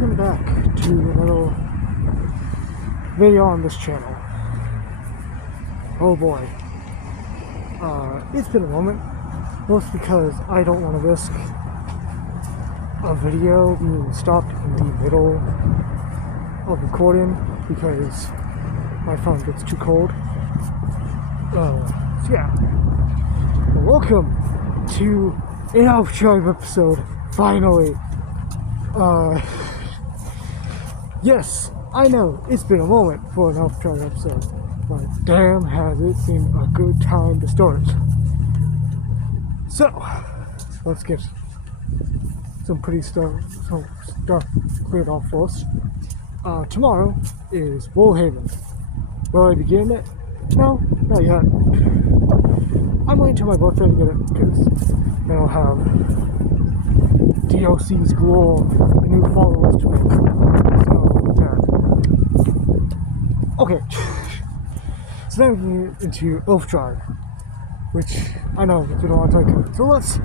welcome back to a little video on this channel. Oh boy. It's been a moment, mostly because I don't want to risk a video being stopped in the middle of recording because my phone gets too cold. So yeah. Welcome to an Overdrive episode, finally. Yes, I know it's been a moment for an Overdrive episode, but damn has it been a good time to start. So, let's get some stuff cleared off first. Tomorrow is Woolhaven. Will I be getting it? No, not yet. I'm waiting till my birthday to get it because then I'll have DLCs galore, a new followers to make. So, yeah. Okay. So then we get into Overdrive, which I know we don't want to talk about. So let's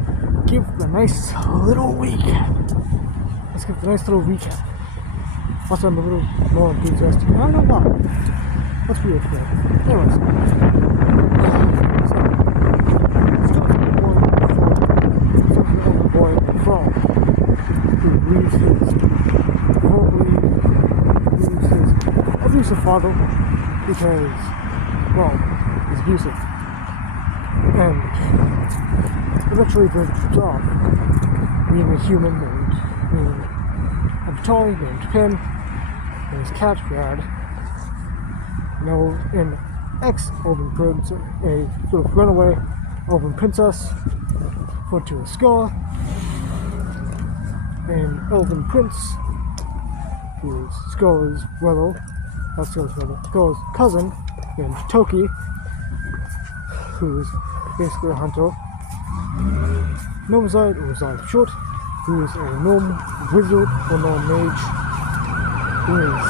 give the nice little recap. Also, I'm a little more enthusiastic. I don't know why. That's weird for me. Anyways. Who leaves his abusive father because, well, he's abusive. And eventually breaks off being a human named Abtali, named Pin, and his cat Brad. An ex-Elven prince, a sort of runaway Elven princess, went to a scar. An Elven prince, who is Scar's cousin, named Toki, who's basically a hunter. Gnomazide, or Zide Short, who is a gnome wizard or gnome mage, who is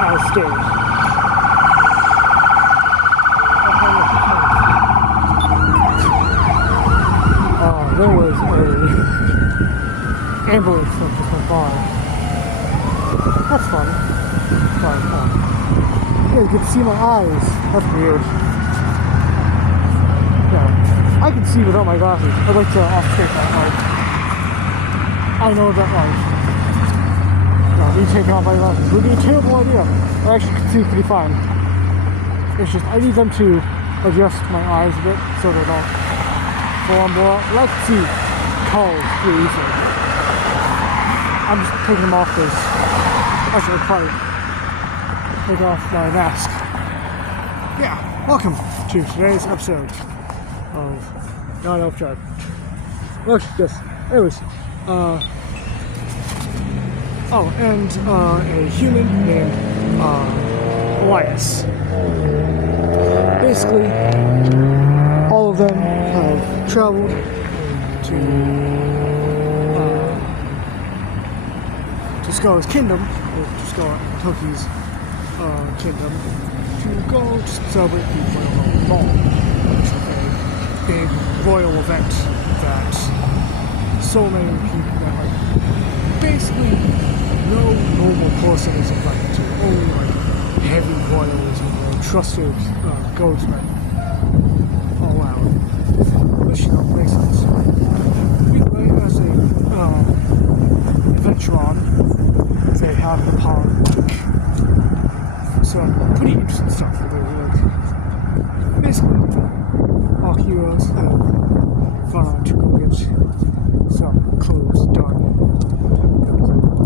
out of stage. There was a ambulance that just went by. That's fun. Fun. Yeah, you can see my eyes. That's weird. Yeah, I can see without my glasses. I'd like to off-take that. I know that, me taking off my glasses would be a terrible idea. I actually can see pretty fine. It's just, I need them to adjust my eyes a bit so they don't fall more. I can see colors pretty easily. I'm just taking them off because I should probably take off my mask. Yeah, welcome to today's episode of Not Overdrive. Okay, yes. Anyways, and a human named Elias. Basically, all of them have traveled to Scar's kingdom, or to Scar Toki's kingdom, to go to celebrate the Royal Ball, which is a big royal event that so many people that basically no normal person is invited to, only heavy royals and trusted guardsmen all out. Which, makes sense. As a adventuron, they have the power to make some pretty interesting stuff that they like. Basically, our heroes have gone on to go get some clothes done.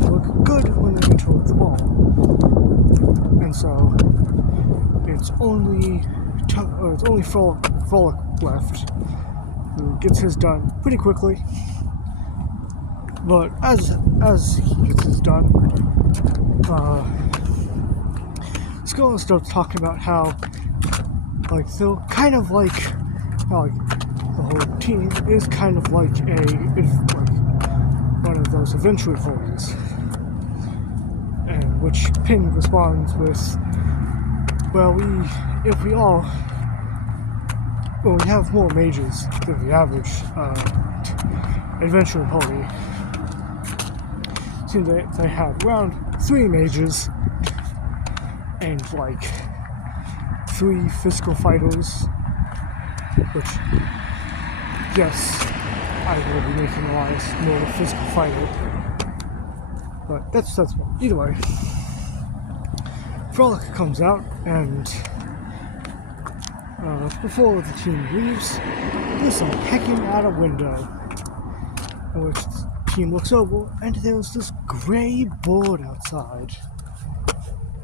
They look good when they enter the ball. And so, it's only Frolic left, who gets his done pretty quickly. But as he gets his done, Scar starts talking about how, the whole team is kind of like one of those adventure parties, and which Pin responds with, well, if we all well, we have more mages than the average adventuring party. Seems that they have around 3 mages and like 3 physical fighters, which, yes, I will be making Elias more of a physical fighter, but that's sensible. Either way, Frolic comes out, and before the team leaves, there's some pecking at a window, in which the team looks over, and there's this grey bird outside.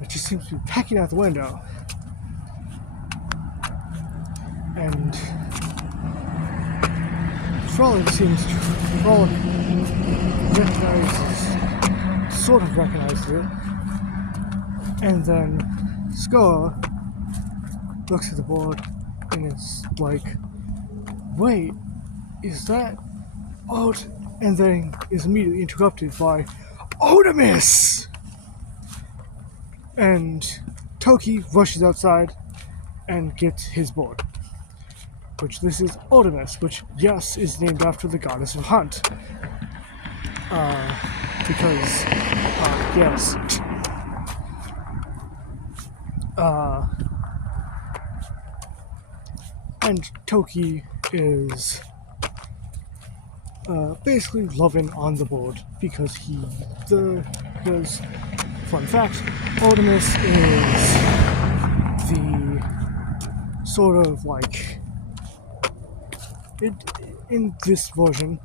It just seems to be pecking out the window. And Frolic sort of recognizes it. And then Scar looks at the board and it's like, wait, is that Odd? And then is immediately interrupted by Artemis! And Toki rushes outside and gets his board. Which this is Artemis, which, yes, is named after the goddess of hunt. Because, yes. And Toki is basically loving on the board because because, fun fact, Artemis is the sort of like, in this version,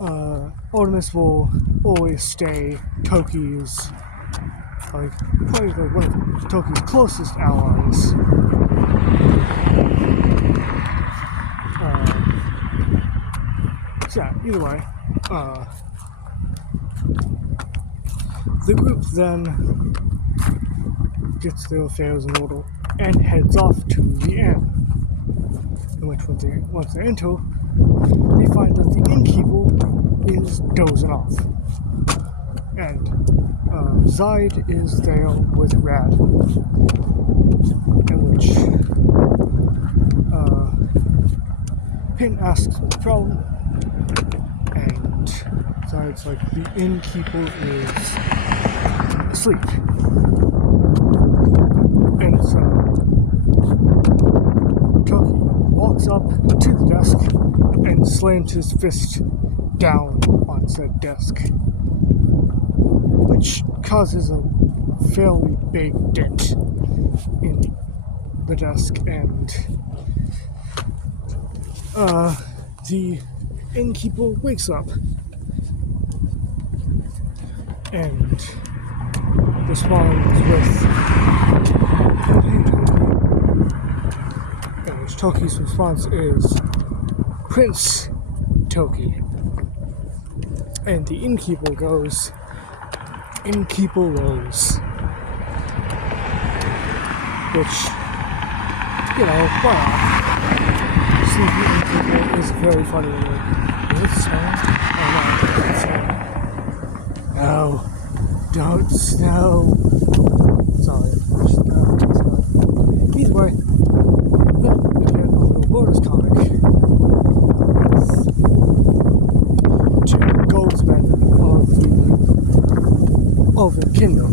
Artemis will always stay Toki's, like, probably one of Toki's closest allies. So yeah, either way, the group then gets their affairs in order and heads off to the inn. In which, once they enter, they find that the innkeeper is dozing off. And Zide is there with Rad, in which Pin asks what the problem, and Zide's like, the innkeeper is asleep. And so Toki walks up to the desk and slams his fist down on said desk, which causes a fairly big dent in the desk, and the innkeeper wakes up and responds with, "Hey, Toki." In which Toki's response is, "Prince Toki." And the innkeeper goes, "Innkeeper Rose." Which, you know, why not? Sleepy Innkeeper is very funny. Is it snowing? Oh no, it's snowing. No, don't snow. Sorry, snow. Either way, then we get a little bonus comic. 2 goldsmen of the Elven Kingdom.